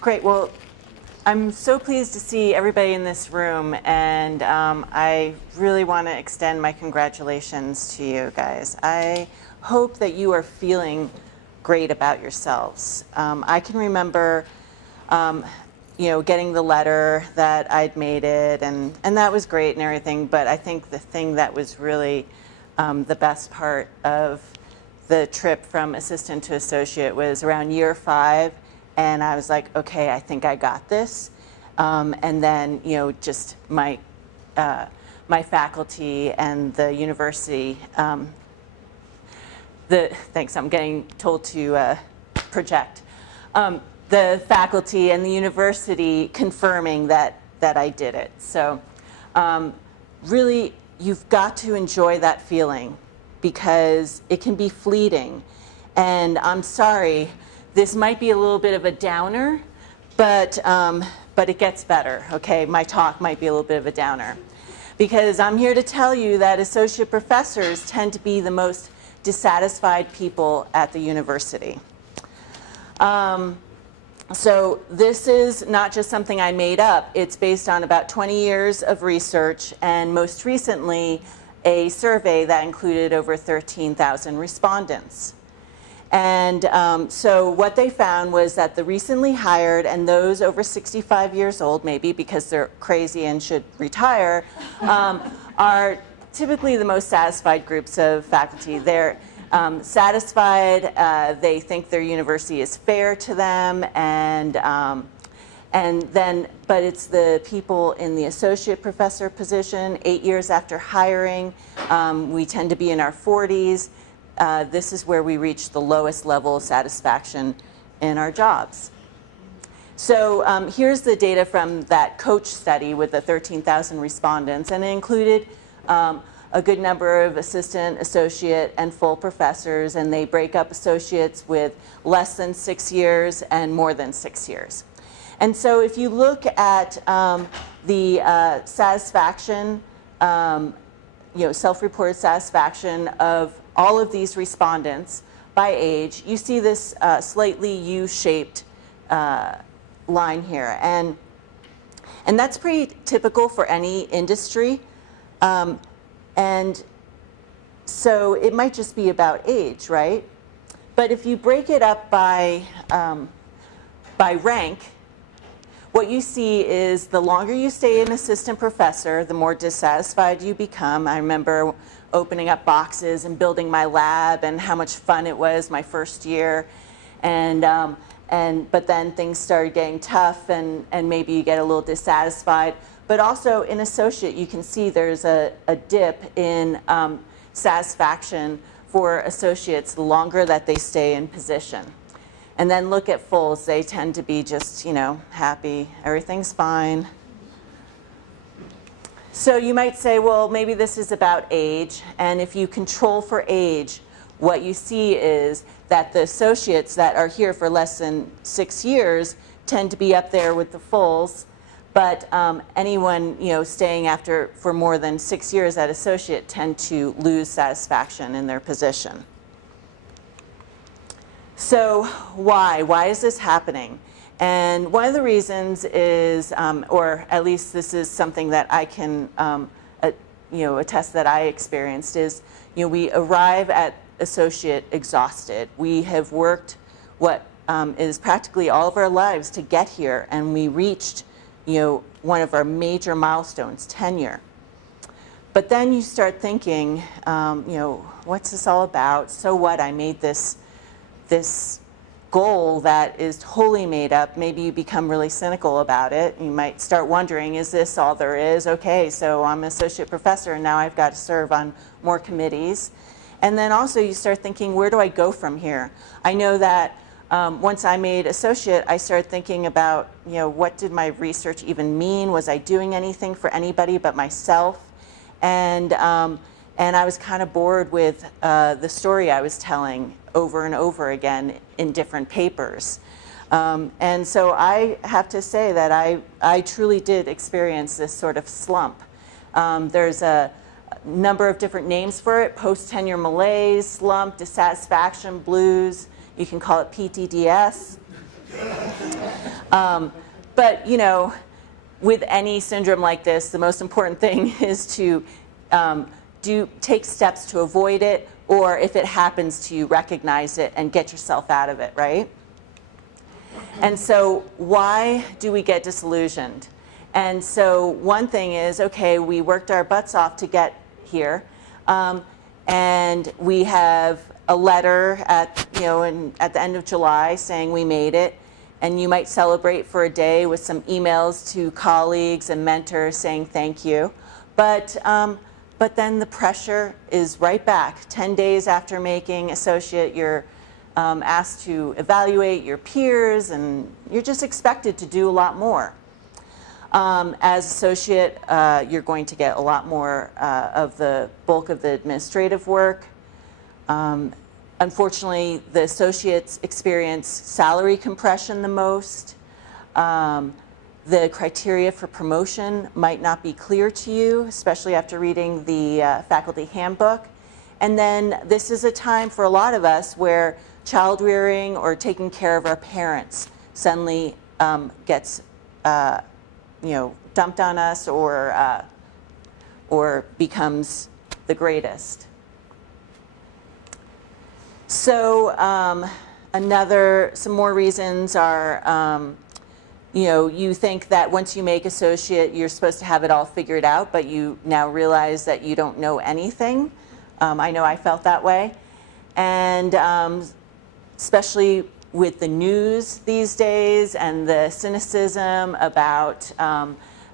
Great. Well, I'm so pleased to see everybody in this room, and I really want to extend my congratulations to you guys. I hope that you are feeling great about yourselves. I can remember, getting the letter that I'd made it, and that was great and everything, but I think the thing that was really the best part of the trip from assistant to associate was around year 5, and I was like, okay, I think I got this. And then, just my faculty and the university, thanks, I'm getting told to project. The faculty and the university confirming that I did it. So really, you've got to enjoy that feeling because it can be fleeting. And I'm sorry, this might be a little bit of a downer, but it gets better, okay? My talk might be a little bit of a downer. Because I'm here to tell you that associate professors tend to be the most dissatisfied people at the university. So this is not just something I made up. It's based on about 20 years of research, and most recently, a survey that included over 13,000 respondents. And so what they found was that the recently hired and those over 65 years old, maybe because they're crazy and should retire, are typically the most satisfied groups of faculty. They're satisfied, they think their university is fair to them, but it's the people in the associate professor position, 8 years after hiring, we tend to be in our 40s. This is where we reach the lowest level of satisfaction in our jobs. So here's the data from that coach study with the 13,000 respondents, and it included a good number of assistant, associate, and full professors, and they break up associates with less than 6 years and more than 6 years. And so if you look at the satisfaction, self-reported satisfaction of all of these respondents by age, you see this slightly U-shaped line here. And that's pretty typical for any industry. And so it might just be about age, right? But if you break it up by rank, what you see is the longer you stay an assistant professor, the more dissatisfied you become. I remember opening up boxes and building my lab and how much fun it was my first year. But then things started getting tough and maybe you get a little dissatisfied. But also in associate, you can see there's a dip in satisfaction for associates the longer that they stay in position. And then look at fulls, they tend to be just, happy, everything's fine. So you might say, well, maybe this is about age, and if you control for age, what you see is that the associates that are here for less than 6 years tend to be up there with the fulls, but anyone staying for more than 6 years at associate tend to lose satisfaction in their position. So why? Why is this happening? And one of the reasons is, or at least this is something that I can attest that I experienced, is we arrive at associate exhausted. We have worked what is practically all of our lives to get here, and we reached one of our major milestones, tenure. But then you start thinking, what's this all about? So what? I made this goal that is totally made up. Maybe you become really cynical about it. You might start wondering, is this all there is? Okay, so I'm an associate professor and now I've got to serve on more committees. And then also you start thinking, where do I go from here? I know that once I made associate, I started thinking about, what did my research even mean? Was I doing anything for anybody but myself? And I was kind of bored with the story I was telling over and over again in different papers. And so I have to say that I truly did experience this sort of slump. There's a number of different names for it: post-tenure malaise, slump, dissatisfaction, blues. You can call it PTDS. But, you know, with any syndrome like this, the most important thing is to take steps to avoid it, or if it happens to you, recognize it and get yourself out of it, right? And so why do we get disillusioned? And so one thing is, okay, we worked our butts off to get here, and we have a letter at the end of July saying we made it, and you might celebrate for a day with some emails to colleagues and mentors saying thank you, but then the pressure is right back. 10 days after making associate, you're asked to evaluate your peers, and you're just expected to do a lot more. As associate, you're going to get a lot more of the bulk of the administrative work. Unfortunately, the associates experience salary compression the most. The criteria for promotion might not be clear to you, especially after reading the faculty handbook. And then this is a time for a lot of us where child rearing or taking care of our parents suddenly gets dumped on us, or becomes the greatest. So some more reasons are, you think that once you make associate, you're supposed to have it all figured out, but you now realize that you don't know anything. I know I felt that way. And especially with the news these days and the cynicism about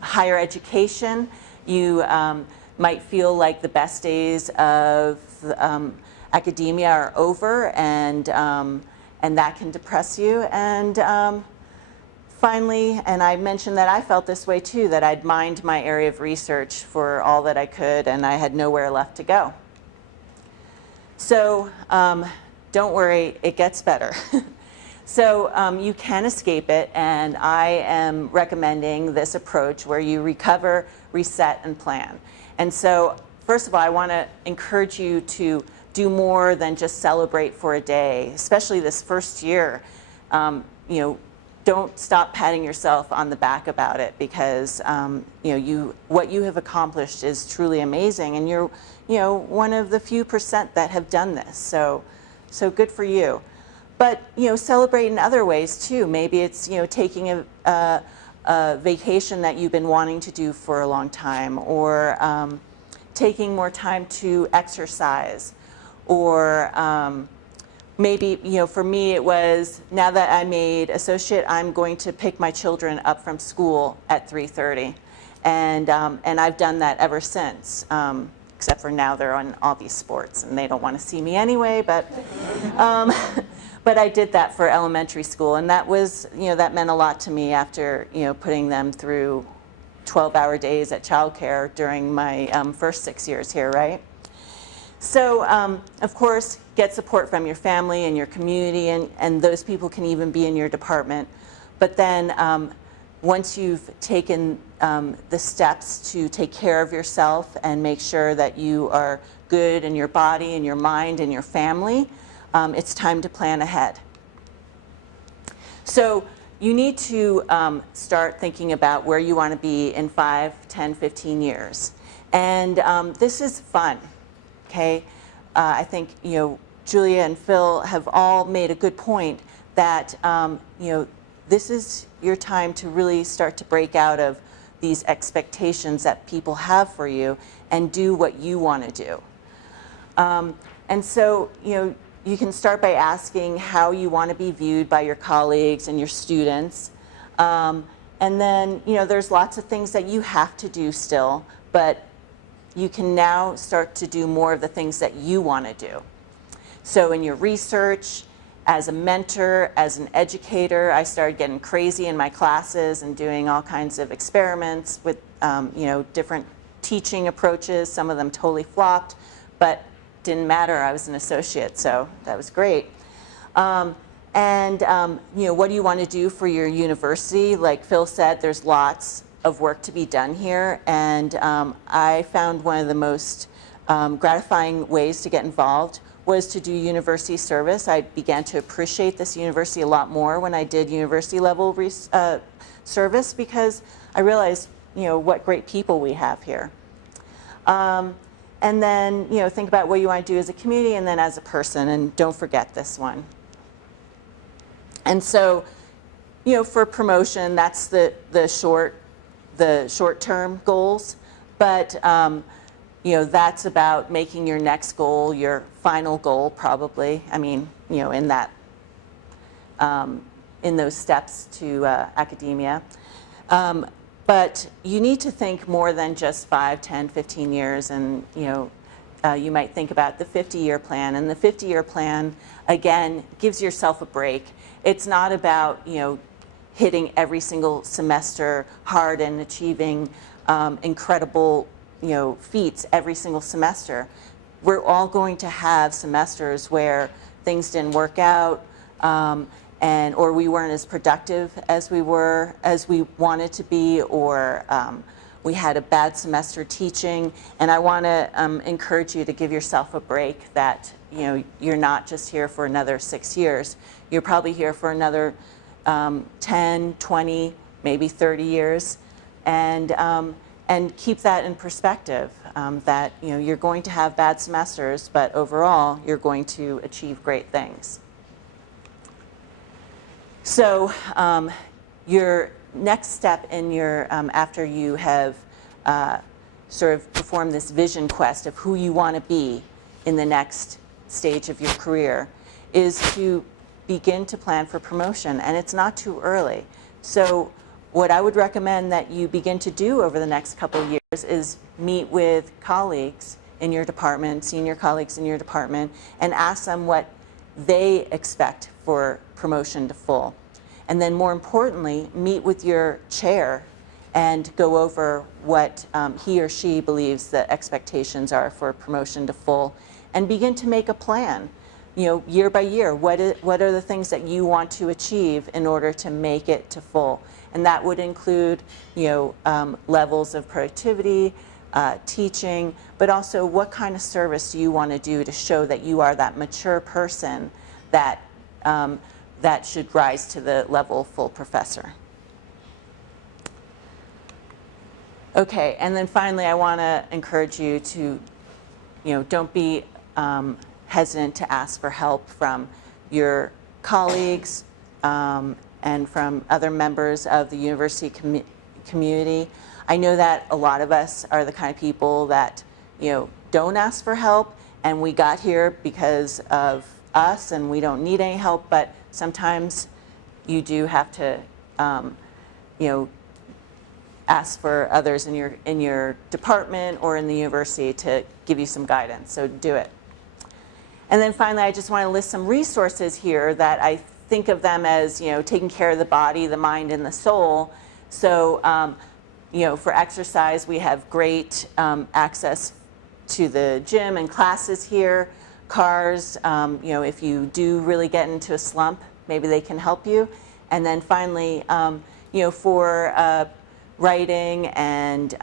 higher education, you might feel like the best days of academia are over, and that can depress you. And finally, and I mentioned that I felt this way too, that I'd mined my area of research for all that I could, and I had nowhere left to go. So don't worry, it gets better. So you can escape it, and I am recommending this approach where you recover, reset, and plan. And so first of all, I want to encourage you to do more than just celebrate for a day, especially this first year. Don't stop patting yourself on the back about it, because what you have accomplished is truly amazing, and you're one of the few % that have done this. So good for you. But celebrate in other ways too. Maybe it's taking a vacation that you've been wanting to do for a long time, or taking more time to exercise, or maybe for me it was, now that I made associate, I'm going to pick my children up from school at 3:30, and I've done that ever since. Except for now they're on all these sports and they don't want to see me anyway, but I did that for elementary school, and that was, that meant a lot to me after, putting them through 12-hour days at childcare during my first 6 years here, right? So, of course, get support from your family and your community, and those people can even be in your department. But then once you've taken the steps to take care of yourself and make sure that you are good in your body and your mind and your family, it's time to plan ahead. So you need to start thinking about where you want to be in 5, 10, 15 years. And this is fun, okay? I think, Julia and Phil have all made a good point that, this is your time to really start to break out of these expectations that people have for you and do what you want to do. And so, you can start by asking how you want to be viewed by your colleagues and your students. And then, there's lots of things that you have to do still, but you can now start to do more of the things that you want to do. So in your research, as a mentor, as an educator, I started getting crazy in my classes and doing all kinds of experiments with different teaching approaches. Some of them totally flopped, but didn't matter. I was an associate, so that was great. What do you want to do for your university? Like Phil said, there's lots of work to be done here, and I found one of the most gratifying ways to get involved was to do university service. I began to appreciate this university a lot more when I did university level service, because I realized, what great people we have here. And then, think about what you want to do as a community and then as a person, and don't forget this one. And so, for promotion, that's the short-term goals, but that's about making your next goal your final goal, probably. I mean, in that, in those steps to academia. But you need to think more than just 5, 10, 15 years, and you might think about the 50-year plan. And the 50-year plan, again, gives yourself a break. It's not about hitting every single semester hard and achieving incredible feats every single semester. We're all going to have semesters where things didn't work out, or we weren't as productive as we wanted to be, or we had a bad semester teaching. And I want to encourage you to give yourself a break, that you're not just here for another 6 years. You're probably here for another 10, 20, maybe 30 years, and keep that in perspective, that you're going to have bad semesters, but overall you're going to achieve great things. So your next step in your, after you have sort of performed this vision quest of who you want to be in the next stage of your career, is to begin to plan for promotion, and it's not too early. So what I would recommend that you begin to do over the next couple of years is meet with colleagues in your department, senior colleagues in your department, and ask them what they expect for promotion to full. And then more importantly, meet with your chair and go over what he or she believes the expectations are for promotion to full, and begin to make a plan. Year by year, what are the things that you want to achieve in order to make it to full? And that would include, levels of productivity, teaching, but also what kind of service do you want to do to show that you are that mature person that, that should rise to the level of full professor. Okay, and then finally, I want to encourage you to, don't be hesitant to ask for help from your colleagues and from other members of the university community. I know that a lot of us are the kind of people that don't ask for help, and we got here because of us and we don't need any help, but sometimes you do have to ask for others in your department or in the university to give you some guidance, so do it. And then finally, I just want to list some resources here that I think of them as, taking care of the body, the mind, and the soul. So, for exercise, we have great access to the gym and classes here. Cars, if you do really get into a slump, maybe they can help you. And then finally, for writing and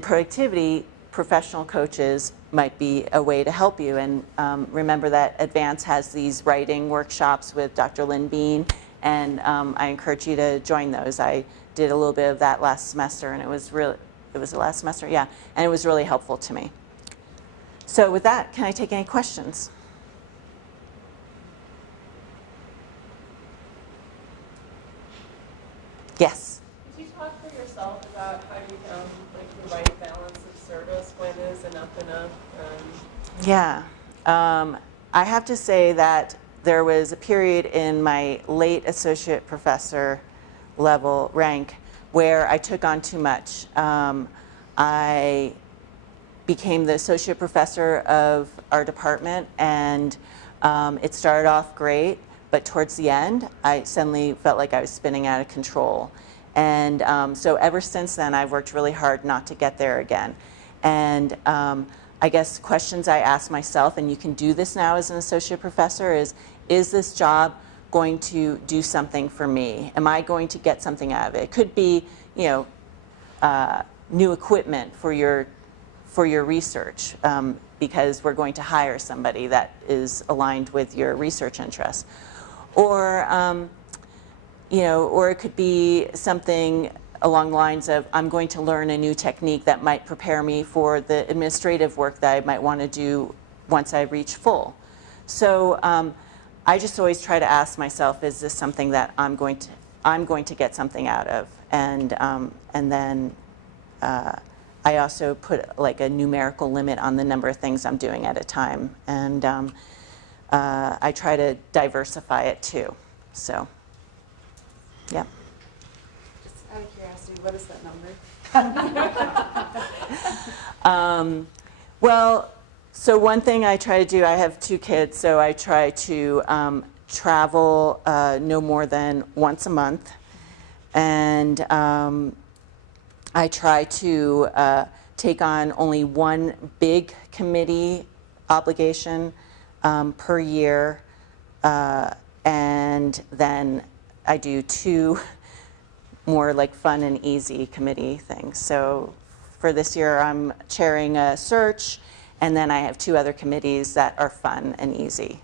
productivity, professional coaches might be a way to help you. And remember that Advance has these writing workshops with Dr. Lynn Bean, and I encourage you to join those. I did a little bit of that last semester, and it was the last semester? Yeah, and it was really helpful to me. So with that, can I take any questions? Yes? Could you talk for yourself about how you found the right balance of service? When is enough enough? Yeah. I have to say that there was a period in my late associate professor level rank where I took on too much. I became the associate professor of our department, and it started off great, but towards the end, I suddenly felt like I was spinning out of control. And so ever since then, I've worked really hard not to get there again. And I guess questions I ask myself, and you can do this now as an associate professor, is this job going to do something for me? Am I going to get something out of it? It could be, new equipment for for your research, because we're going to hire somebody that is aligned with your research interests. Or, or it could be something along the lines of, I'm going to learn a new technique that might prepare me for the administrative work that I might want to do once I reach full. So I just always try to ask myself, is this something that I'm going to get something out of? And then I also put like a numerical limit on the number of things I'm doing at a time. And I try to diversify it too. So, yeah. Just out of curiosity, what is that number? Well, so one thing I try to do, I have 2 kids, so I try to travel no more than once a month. And I try to take on only one big committee obligation per year, and then I do 2 more like fun and easy committee things. So for this year, I'm chairing a search, and then I have 2 other committees that are fun and easy.